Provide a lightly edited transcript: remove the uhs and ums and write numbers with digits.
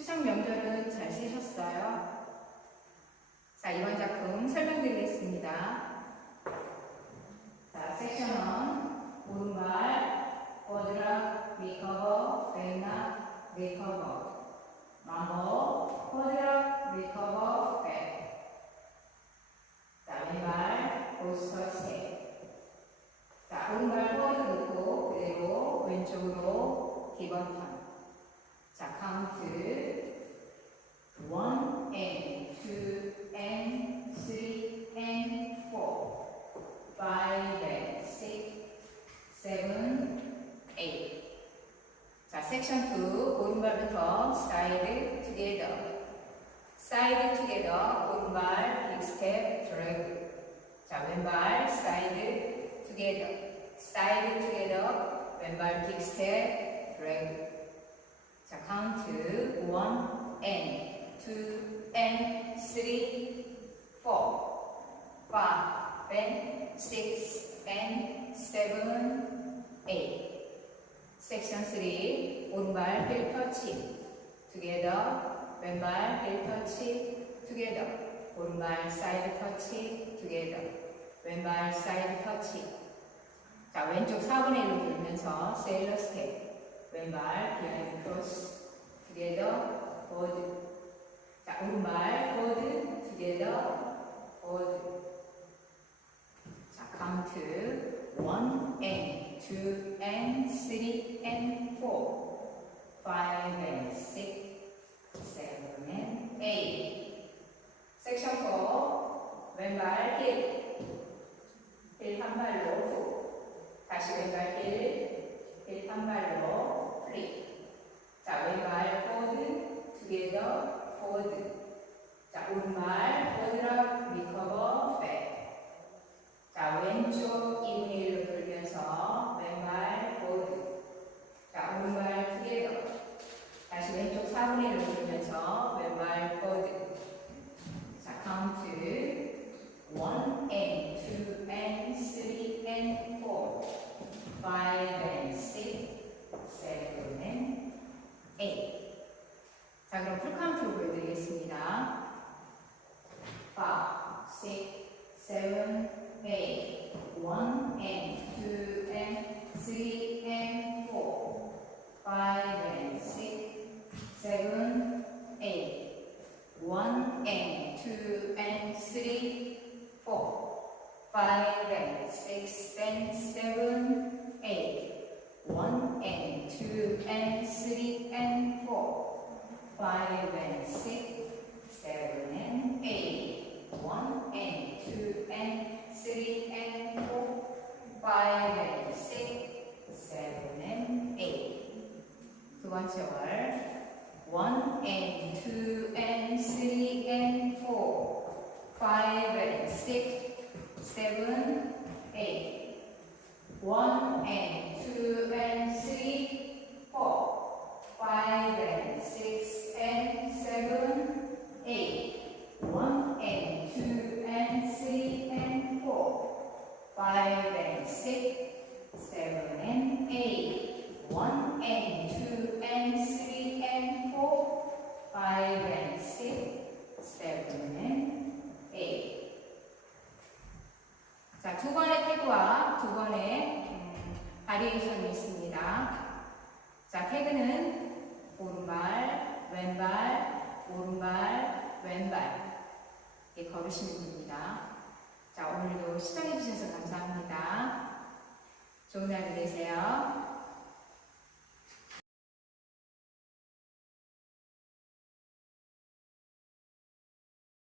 추석 명절은 잘 쓰셨어요? 자, 이번 작품 설명드리겠습니다. 자, 섹션 1, 오른발, 쿼드락, 리커버, 벤나, 리커버, 맘보, 쿼드락, 리커버, 백. 자, 왼발, 보스터 스텝. 자, 오른발 쿼드 놓고 그대로 왼쪽으로 기본 턴. 자, 카운트 1 and 2 and 3 and 4 5 and 6 7 8. 자, 섹션 2 오른발부터 사이드 투게더. 사이드 투게더 오른발 빅 스텝 드래그. 자, 왼발 사이드 투게더. 사이드 투게더 왼발 빅 스텝 드래그. 자, 카운트 1 and 2 and 3 4 5 and 6 and 7 8. 섹션 3 오른발 힐 터치 투게더 왼발 힐 터치 투게더 오른발 사이드 터치 투게더 왼발 사이드 터치. 자, 왼쪽 4분의 1로 돌면서 세일러 스텝 왼발 비하인드 크로스 투게더 포워드. 자, 오른발 포워드 투게더 포워드. 자, 카운트 1 and 2 and 3 and 4 5 and 6 7 and 8. 섹션 4 왼발 힐 한 발로 후. 다시 왼발 힐 한 발로 플립. 자, 왼발 포워드 투게더 포워드. 자, 오른발 포워드락 리커버 백. 자, 왼쪽 2분의 1로 돌면서 왼발 포워드. 자, 오른발 투게더. 다시 왼쪽 4분의 1로 돌면서 왼발 포워드. 자, 카운트 1 and 2 and 3 and 4 5 and 6 7 and 8. 자, 그럼 풀카운트로 보여드리겠습니다. 5, 6, 7, 8 1 and 2 and 3 and 4 5 and 6 7 8 1 and 2 and 3 4 5 and 6 and 7 8 1 and 2 and 3 and 4 5 and 6 7 and 8 1 and 2 and 3 and 4 5 and 6 7 and 8. 두 번째 월 1 and 2 and 3 and 4 5 and 6 7 8 1 and 2 and 3 4 5 and 6 and 7 8 1 and 2 and 3 and 4 5 and 6 7 and 8 1 and 2 and 3 and 4 5 and 6 7 and 8. 자, 두 번의 태그와 두 번의 바리에이션이 있습니다. 자, 태그는 오른발, 왼발, 오른발, 왼발 이렇게 걸으시면 됩니다. 자, 오늘도 시청해주셔서 감사합니다. 좋은 하루 되세요.